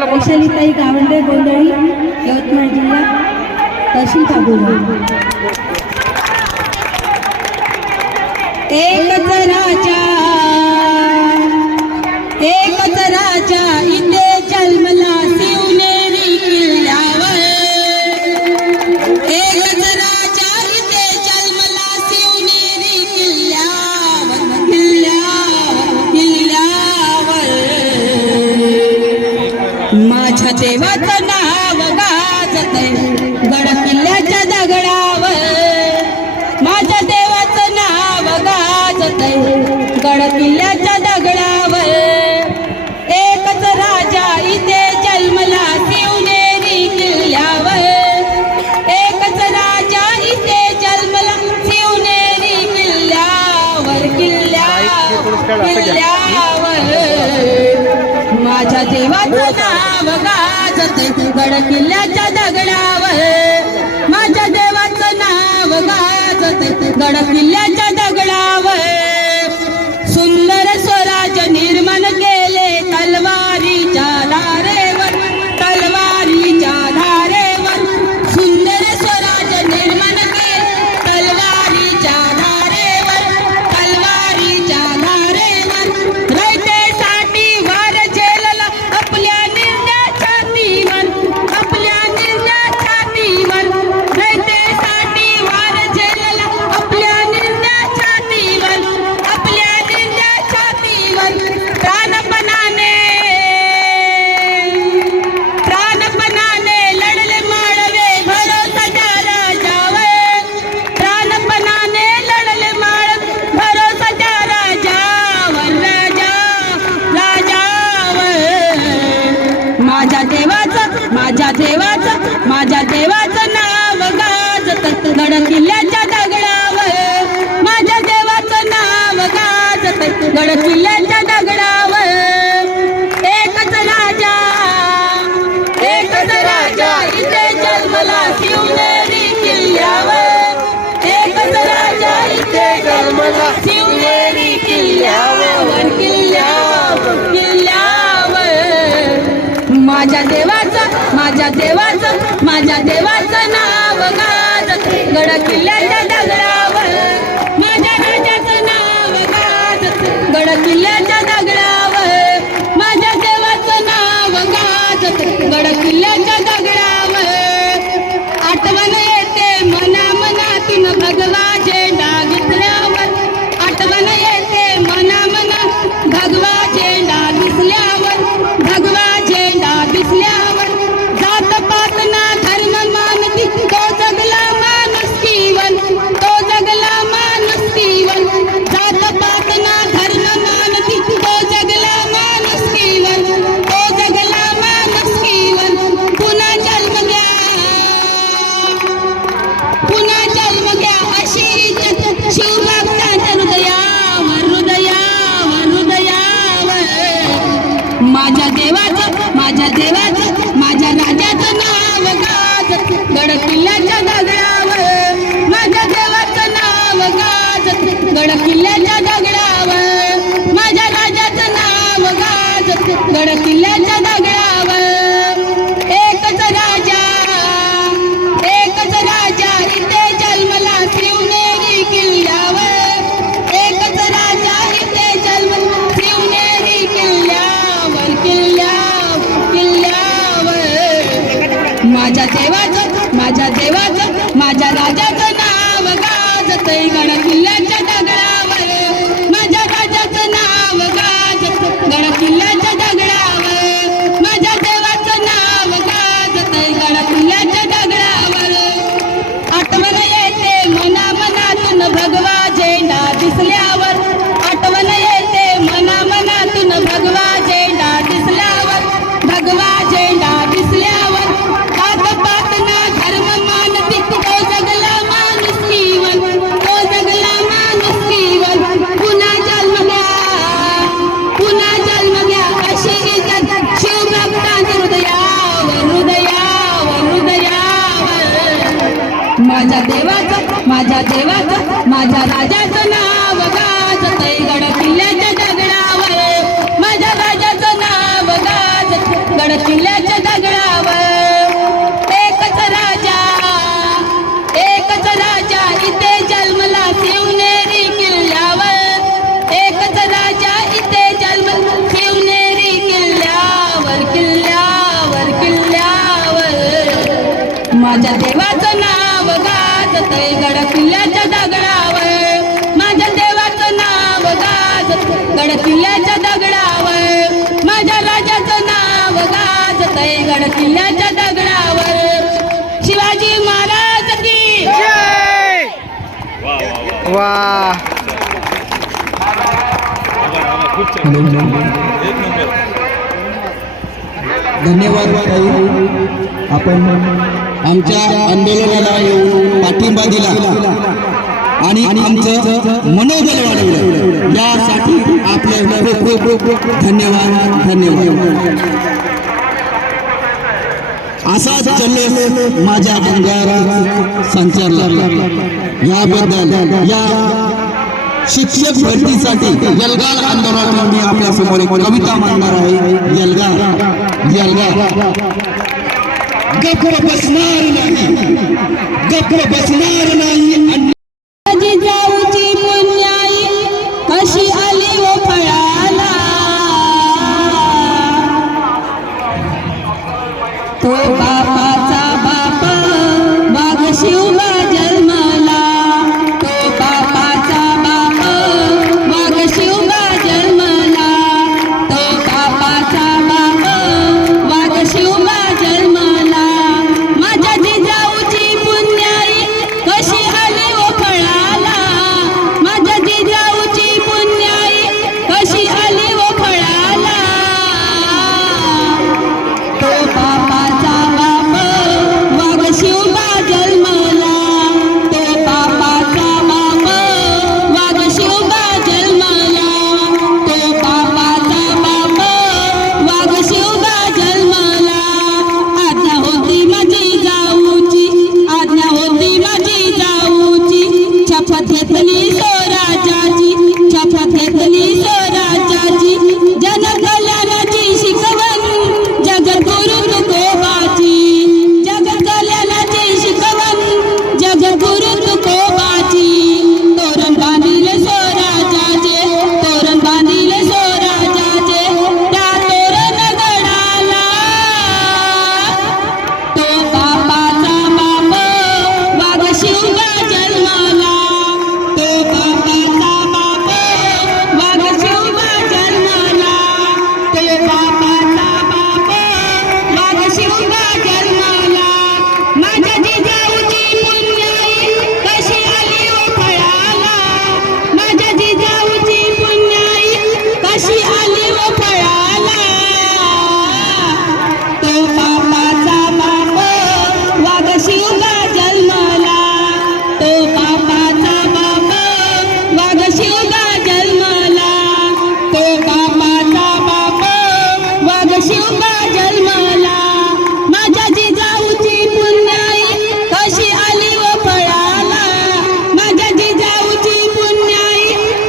वैशालीताई गावंडे गोंधळी यवतमाळ जिल्हा तहसील काबुल। एकच राजा इथे जन्मला शिवनेरी किल्ल्यावर। एकच राजा इथे जन्मला शिवनेरी किल्ल्यावर किल्ल्यावर। माझ्या देवाचं नाव गाजतंय गड किल्ल्याच्या दगडावर। माझ्या देवाचं नाव गाजतंय गड किल्ल्याच्या दगडावर। एकच राजा इथे जन्मला शिवनेरी किल्ल्यावर। एकच राजा इथे जन्मला शिवनेरी किल्ल्यावर किल्ल्यावर। माझ्या देवाचं नाव गाजतंय गड किल्ल्याच्या दगडावर। माझ्या देवाचं नाव गाजतंय गड किल्ल्याच्या दगडावर। सुंदर स्वराज निर्माण केले तलवारीच्या धारेवर तलवारीच्या धारेवर। सुंदर स्वराज निर्माण केले तलवारीच्या धारेवर तलवारीच्या धारेवर। रयतेसाठी वार झेलला आपल्या निर्ण्या छातीवर आपल्या निर्ण्या छातीवर। रयतेसाठी वार झेलला आपल्या निर्ण्या छातीवर आपल्या निर्ण्या छातीवर। प्राणपणाने लढले माळवे भरोसा त्या राजावर। प्राणपणाने लढले माळवे भरोसा त्या राजावर राजावर। माझ्या देवाचं नाव गाजतंय गड किल्ल्याच्या दगडावर। माझ्या देवाचं नाव गाजतंय गड किल्ल्याच्या दगडावर। एकच राजा इथे जन्मला शिवनेरी किल्ल्यावर। एकच राजा इथे जन्मला शिवनेरी किल्ल्यावर किल्ल्यावर। माझ्या देवाचं नाव गाजतंय गड किल्ल्याच्या दगडावर। माझ्या राजाचं नाव गाजतंय गड किल्ल्याच्या दगडावर। माझ्या देवाचं नाव गाजतंय गड किल्ल्याच्या दगडावर। आठवण येते मनातून भगवा झेंडा दिसल्यावर। आठवण येते मनातून भगवा झेंडा दिसल्यावर भगवा झेंडा दिसल्यावर। जात पात ना धर्म मानती तो जगला माणुसकीवर तो जगला माणुसकीवर। जात पात ना धर्म मानती तो जगला माणुसकीवर तो जगला माणुसकीवर। पुन्हा जन्म घ्या अशी इच्छा शिवभक्तांच्या हृदयावर माझ्या राजाचं नाव गाजतंय गड किल्ल्याच्या दगडावर। माझ्या देवाचं नाव गाजतंय गड किल्ल्याच्या दगडावर। माझ्या राजाचं नाव गाजतंय गड किल्ल्याच्या दगडावर। एकच राजा इथे जन्मला शिवनेरी किल्ल्यावर। एकच राजा इथे जन्मला शिवनेरी किल्ल्यावर किल्ल्यावर। माझ्या राजाचं नाव गाजतंय गड किल्ल्याच्या दगडावर। माझ्या राजाचं नाव गाजतंय गड किल्ल्याच्या दगडावर। माझ्या देवाचं नाव गाजतंय गड किल्ल्याच्या दगडावर। आठवण येते मनातून भगवा झेंडा दिसल्यावर। आठवण येते मनातून भगवा झेंडा दिसल्यावर भगवा झेंडा दिसल्यावर। जात पात ना धर्म मानती तो जगला माणुसकीवर तो जगला माणुसकीवर। पुन्हा जन्म घ्या अशी इज्जत शिवभक्तांच्या हृदयावर। माझ्या राजाचं नाव गाजतंय गड किल्ल्याच्या दगडावर। माझ्या राजाचं नाव गाजतंय गड किल्ल्याच्या दगडावर एकच राजा इथे जन्मला शिवनेरी किल्ल्यावर एकच राजा इथे जन्म शिवनेरी किल्ल्यावर किल्ल्यावर किल्ल्यावर माझ्या देवाचं नाव गाजतंय गड किल्ल्याच्या दगडावर माझ्या देवाचं नाव गाजतंय गड किल्ल्याच्या दगडावर माझ्या राजाचं नाव गाजतंय गड किल्ल्याच्या दगडावर शिवाजी महाराज की जय. वा धन्यवाद ताई, आपण आमच्या आंदोलनाला येऊन पाठिंबा दिला आणि आमचं मनोबल वाढवलं, यासाठी आपले खूप खूप खूप धन्यवाद धन्यवाद. असा जल्लोष माझ्या अंगावर संचारला, याबद्दल या शिक्षक भरतीसाठी यलगार आंदोलनात मी आपल्या समोर एक कविता मांडणार आहे. यलगार गप्प बसणार नाही, गप्प बसणार नाही. जिजाऊची पुण्याई कशी आली व फळाला तो बापाचा बाप वाघ शिवबा जन्मला तो बापाचा बाप वाघ शिवबा जन्मला तो बापाचा बाप वाघ शिवबा जन्मला माझ्या जिजाऊची पुण्याई कशी आली व फळाला माझ्या जिजाऊची पुण्याई कशी आली व फळाला तो बापाचा बाप वाघ शिवबा जन्मला तो बापाचा बाप वाघ शिवबा जन्मला तो बापाचा बाप वाघ शिवबा जन्मला आज्ञा होती माझी जाऊची आज्ञा होती माझी जाऊची शपथ घेतली स्वराज्याची शपथ घेतली स्वराज्याची जनकल्याणाची शिकवण जगद्गुरु तुकोबाची जगकल्याणाची शिकवण जगद्गुरु तुकोबाची तोरण बांधिले स्वराज्याचे तोरण बांधिले स्वराज्याचे त्या तोरण गडाला तो बापाचा बाप वाघ शिवबा जन्मला तो बापाचा बाप वाघ शिवबा जन्मला तो बापाचा बाप वाघ शिवबा जन्मला माझ्या जिजाऊची पुण्याई कशी आली व फळाला माझ्या जिजाऊची पुण्याई कशी आली व फळाला तो बापाचा बाप वाघ शिवबा जन्मला तो बापाचा बाप वाघ शिवबा जन्मला तो बापाचा बाप वाघ शिवबा जन्मला माझ्या जिजाऊची पुण्याई कशी आली व फळाला माझ्या जिजाऊची पुण्याई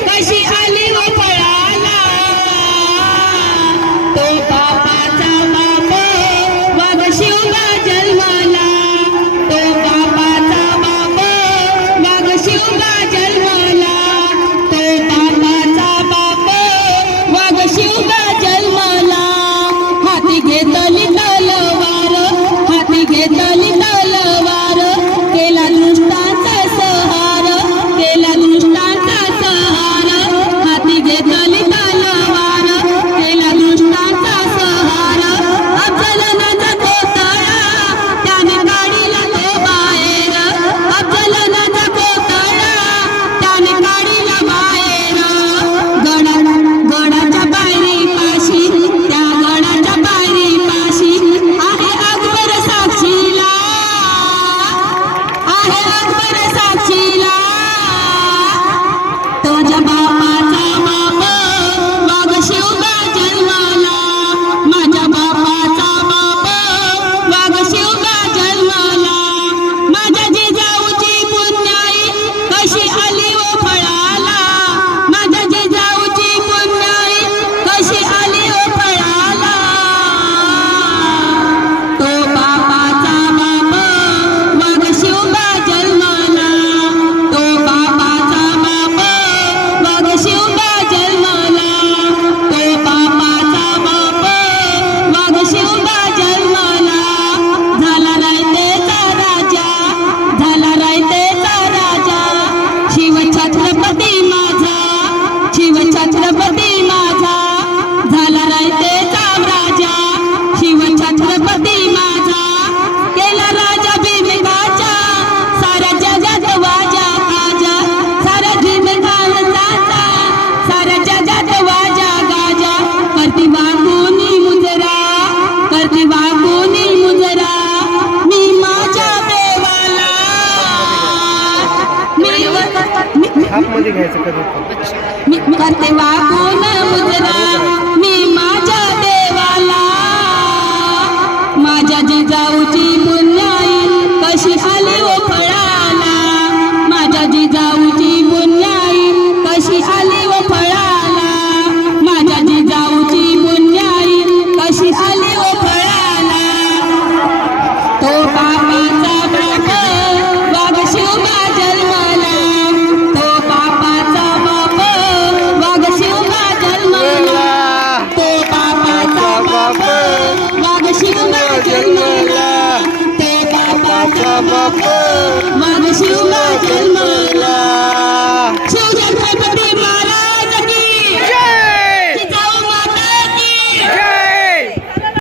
कशी आली व फळाला तो बापाचा बाप वाघ शिवबा जन्मला तो बापाचा बाप वाघ शिवबा जन्मला तो बापाचा बाप वाघ शिवबा जन्मला हाती घेतली मी करते वाकून मुजरा मी माझ्या देवाला माझ्या जिजाऊची पुण्याई कशी आली ओ फळाला माझ्या जिजाऊची पुण्याई कशी आली ओ फळाला माझ्या जिजाऊची पुण्याई कशी आली ओ फळाला तो बापाचा बाप वाघ शिवबा जन्मला तो बापाचा बाप वाघ शिवबा जन्मला तो बापाचा बाप वाघ शिवबा जन्मला तो बापाचा बाप वाघ शिवबा जन्मला